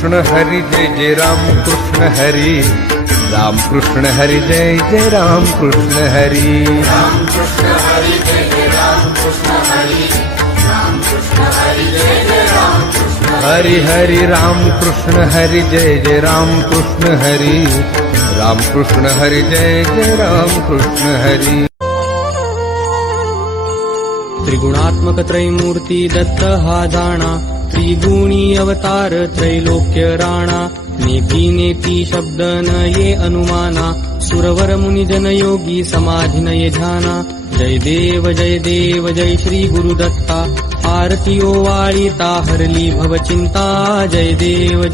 कृष्ण हरी जय जय राम कृष्ण हरी, राम कृष्ण हरी जय जय राम कृष्ण हरी, राम कृष्ण हरी जय जय राम कृष्ण हरी, राम कृष्ण हरी जय जय राम कृष्ण हरि हरि राम कृष्ण हरि जय जय राम कृष्ण हरी, राम कृष्ण हरि जय जय राम कृष्ण हरी। त्रिगुणात्मक त्रैमूर्ती दत्त हा जाणा, त्रिगुणी अवतार त्रैलोक्य राणा, नेती नेती शब्द न ये अनुमाना, सुरवर मुनिजन योगी समाधि न ये ध्याना। जय देव जय श्री गुरुदत्ता, आरती ओवाळीता हरली भवचिंता। जय देव